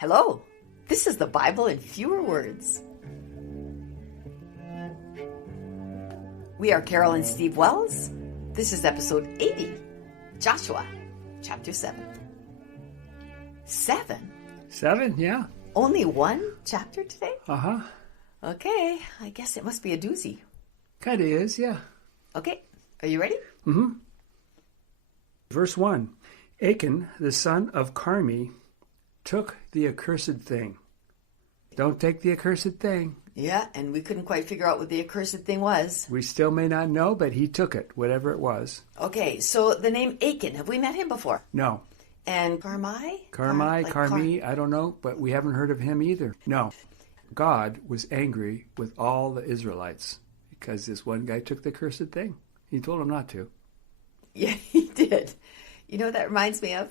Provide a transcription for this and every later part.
Hello, this is the Bible in fewer words. We are Carol and Steve Wells. This is episode 80, Joshua, chapter 7. 7? 7, yeah. Only one chapter today? Uh-huh. Okay, I guess it must be a doozy. Kind of is, yeah. Okay, are you ready? Mm-hmm. Verse 1. Achan, the son of Carmi, took the accursed thing. Don't take the accursed thing. Yeah, and we couldn't quite figure out what the accursed thing was. We still may not know, but he took it, whatever it was. Okay, so the name Achan, have we met him before? No. And Carmi? Carmi, I don't know, but we haven't heard of him either. No. God was angry with all the Israelites because this one guy took the cursed thing. He told them not to. Yeah, he did. You know what that reminds me of?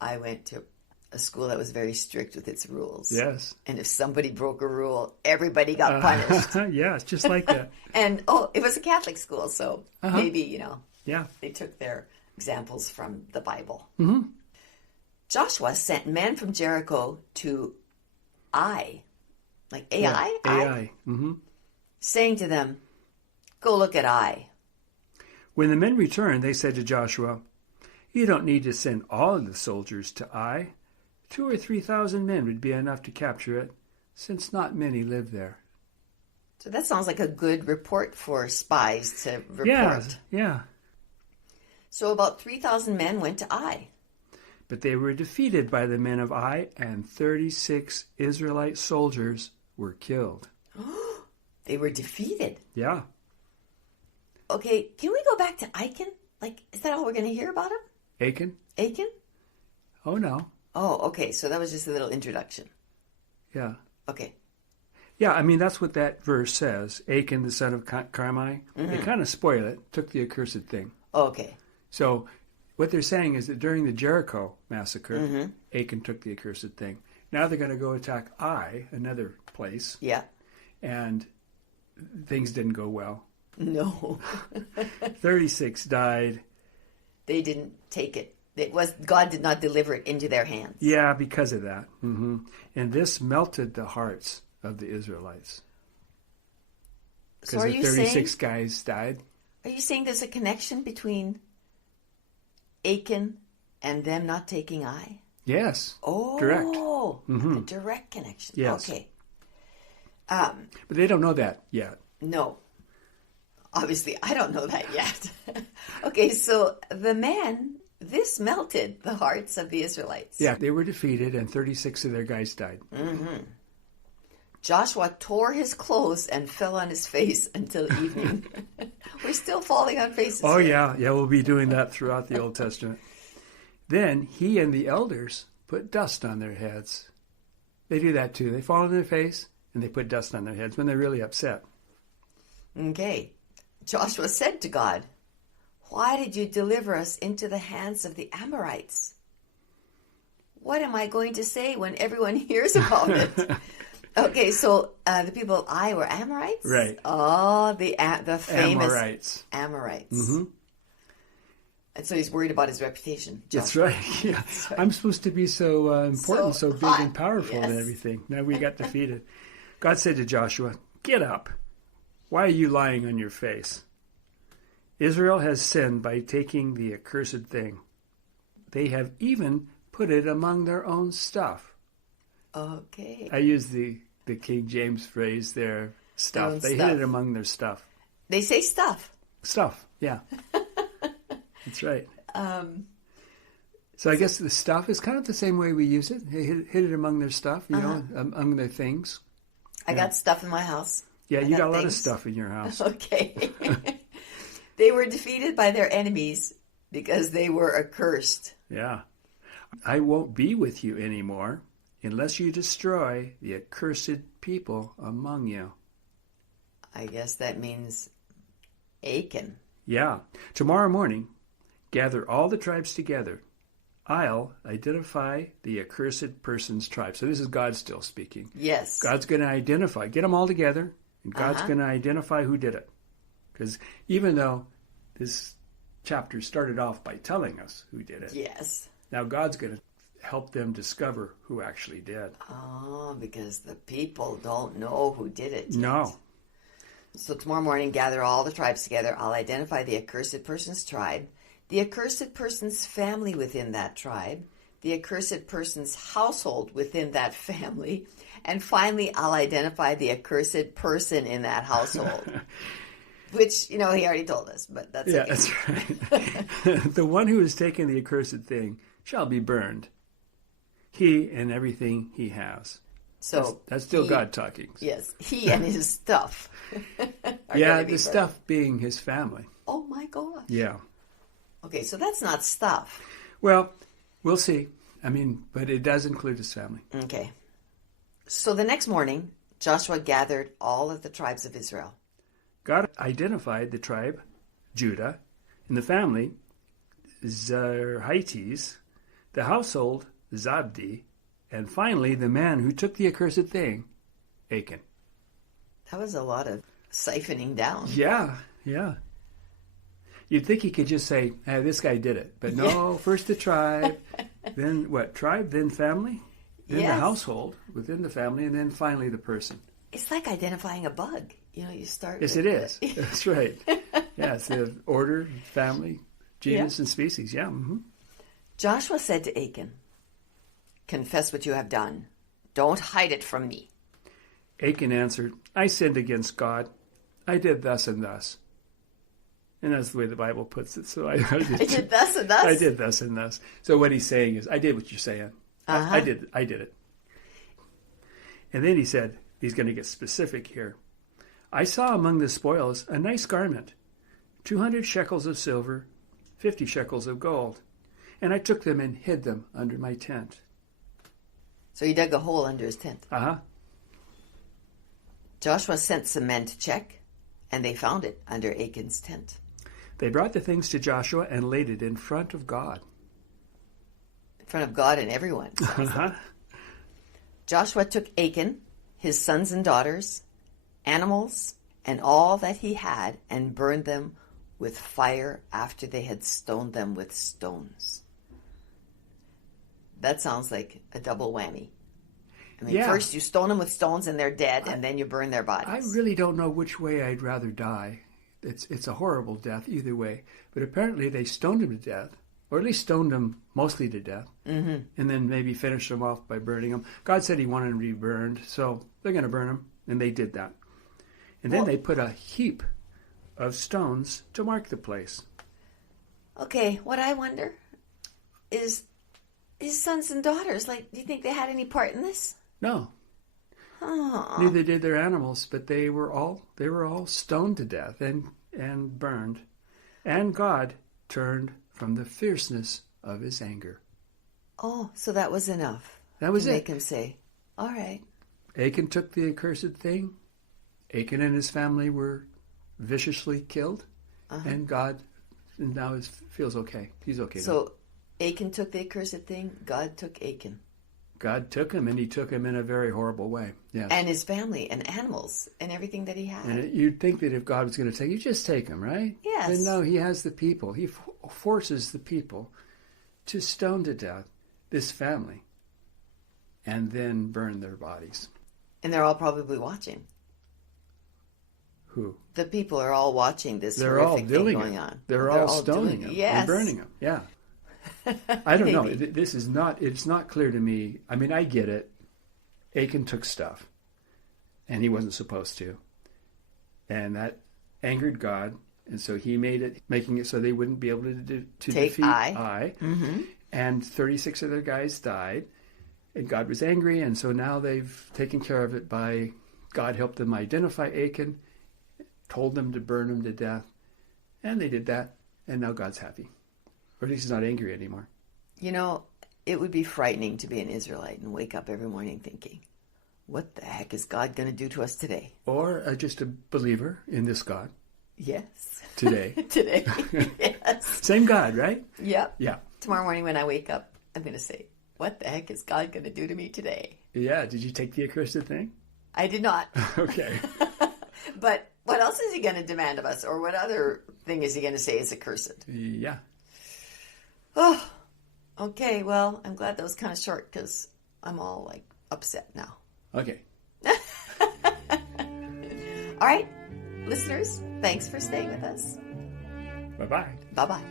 I went to a school that was very strict with its rules. Yes. And if somebody broke a rule, everybody got punished. Yeah, it's just like that. And, it was a Catholic school, so maybe, Yeah. they took their examples from the Bible. Mm-hmm. Joshua sent men from Jericho to Ai, like Ai? Yeah, Ai. Mm-hmm. Saying to them, go look at Ai. When the men returned, they said to Joshua, "You don't need to send all of the soldiers to Ai. 2,000 or 3,000 men would be enough to capture it, since not many live there." So that sounds like a good report for spies to report. Yeah. So about 3,000 men went to Ai. But they were defeated by the men of Ai, and 36 Israelite soldiers were killed. They were defeated? Yeah. Okay, can we go back to Achan? Is that all we're going to hear about him? Achan? Achan? Oh, no. Oh, okay, so that was just a little introduction. Yeah. Okay. Yeah, I mean, that's what that verse says. Achan, the son of Carmi. Mm-hmm. They kind of spoil it, took the accursed thing. Okay. So what they're saying is that during the Jericho massacre, Mm-hmm. Achan took the accursed thing. Now they're going to go attack Ai, another place. Yeah. And things didn't go well. No. 36 died. They didn't take it. God did not deliver it into their hands. Yeah, because of that. Mm-hmm. And this melted the hearts of the Israelites. So Because are the you 36 saying, guys died. Are you saying there's a connection between Achan and them not taking Ai? Yes. Oh. Direct. Mm-hmm. A direct connection. Yes. Okay. But they don't know that yet. No. Obviously, I don't know that yet. Okay, so this melted the hearts of the Israelites. Yeah, they were defeated and 36 of their guys died. Mm-hmm. Joshua tore his clothes and fell on his face until evening. We're still falling on faces. Oh, here. yeah. Yeah, we'll be doing that throughout the Old Testament. Then he and the elders put dust on their heads. They do that too. They fall on their face and they put dust on their heads when they're really upset. Okay. Joshua said to God, "Why did you deliver us into the hands of the Amorites? What am I going to say when everyone hears about it?" Okay, so the people of Ai were Amorites? Right. Oh, the famous Amorites. Mm-hmm. And so he's worried about his reputation. That's right. Yeah. That's right. I'm supposed to be so important, so big hot. and powerful Yes. and everything. Now we got defeated. God said to Joshua, "Get up. Why are you lying on your face? Israel has sinned by taking the accursed thing. They have even put it among their own stuff." Okay. I use the King James phrase there, stuff. They hid it among their stuff. They say stuff. Stuff, yeah. That's right. So I guess the stuff is kind of the same way we use it. They hid it among their stuff, among their things. I got stuff in my house. Yeah, you got a lot of things. stuff in your house. Okay. They were defeated by their enemies because they were accursed. Yeah. "I won't be with you anymore unless you destroy the accursed people among you." I guess that means Achan. Yeah. "Tomorrow morning, gather all the tribes together. I'll identify the accursed person's tribe." So this is God still speaking. Yes. God's going to identify, get them all together, and God's going to identify who did it. Because even though this chapter started off by telling us who did it, Yes. now God's going to help them discover who actually did. Oh, because the people don't know who did it yet. No. So tomorrow morning, gather all the tribes together. I'll identify the accursed person's tribe, the accursed person's family within that tribe, the accursed person's household within that family, and finally, I'll identify the accursed person in that household. Which, he already told us, but that's okay. That's right. The one who has taken the accursed thing shall be burned, he and everything he has. So that's still God talking. Yes, he and his stuff. Yeah, the stuff being his family. Oh my gosh. Yeah. Okay, so that's not stuff. Well, we'll see. But it does include his family. Okay. So the next morning, Joshua gathered all of the tribes of Israel. God identified the tribe, Judah, and the family, Zerhites, the household, Zabdi, and finally the man who took the accursed thing, Achan. That was a lot of siphoning down. Yeah. You'd think he could just say, hey, this guy did it. But no, first the tribe, then what? Tribe, then family, then the household within the family, and then finally the person. It's like identifying a bug. You start Yes, it is. That's right. Yeah, it's the order, family, genus, and species. Yeah. Mm-hmm. Joshua said to Achan, confess what you have done. Don't hide it from me. Achan answered, I sinned against God. I did thus and thus. And that's the way the Bible puts it. So I did thus and thus? I did thus and thus. So what he's saying is, I did what you're saying. Uh-huh. I did it. And then he said, he's going to get specific here. I saw among the spoils a nice garment, 200 shekels of silver, 50 shekels of gold. And I took them and hid them under my tent. So he dug a hole under his tent. Uh-huh. Joshua sent some men to check, and they found it under Achan's tent. They brought the things to Joshua and laid it in front of God. In front of God and everyone. Uh-huh. Joshua took Achan, his sons and daughters, animals, and all that he had, and burned them with fire after they had stoned them with stones. That sounds like a double whammy. First you stone them with stones and they're dead, and then you burn their bodies. I really don't know which way I'd rather die. It's a horrible death either way. But apparently they stoned him to death, or at least stoned him mostly to death, and then maybe finished him off by burning him. God said he wanted him to be burned, so they're going to burn him, and they did that. And then they put a heap of stones to mark the place. Okay, what I wonder is his sons and daughters, do you think they had any part in this? No. Oh. Neither did their animals, but they were all stoned to death and burned. And God turned from the fierceness of his anger. Oh, so that was enough. That was to it. Make him say, all right. Achan took the accursed thing. Achan and his family were viciously killed. And God now feels okay. He's okay now. So Achan took the accursed thing. God took Achan. God took him, and he took him in a very horrible way. Yes. And his family and animals and everything that he had. And you'd think that if God was going to take you, just take him, right? Yes. But no, he has the people. He forces the people to stone to death this family and then burn their bodies. And they're all probably watching. Who? The people are all watching this They're all horrific doing thing going it. on. They're all stoning him and burning him. Yeah. I don't know. This is not, it's not clear to me. I get it. Achan took stuff, and he wasn't supposed to. And that angered God, and so he making it so they wouldn't be able to defeat Ai. Mm-hmm. And 36 of their guys died, and God was angry, and so now they've taken care of it by, God helped them identify Achan, told them to burn him to death, and they did that, and now God's happy. Or at least he's not angry anymore. It would be frightening to be an Israelite and wake up every morning thinking, what the heck is God going to do to us today? Or just a believer in this God. Yes. Today. Today. Yes. Same God, right? Yep. Yeah. Tomorrow morning when I wake up, I'm going to say, what the heck is God going to do to me today? Yeah. Did you take the accursed thing? I did not. Okay. But what else is he going to demand of us? Or what other thing is he going to say is accursed? Yeah. Oh, Okay, well, I'm glad that was kind of short because I'm all like upset now. Okay. All right, listeners, thanks for staying with us. Bye-bye. Bye-bye.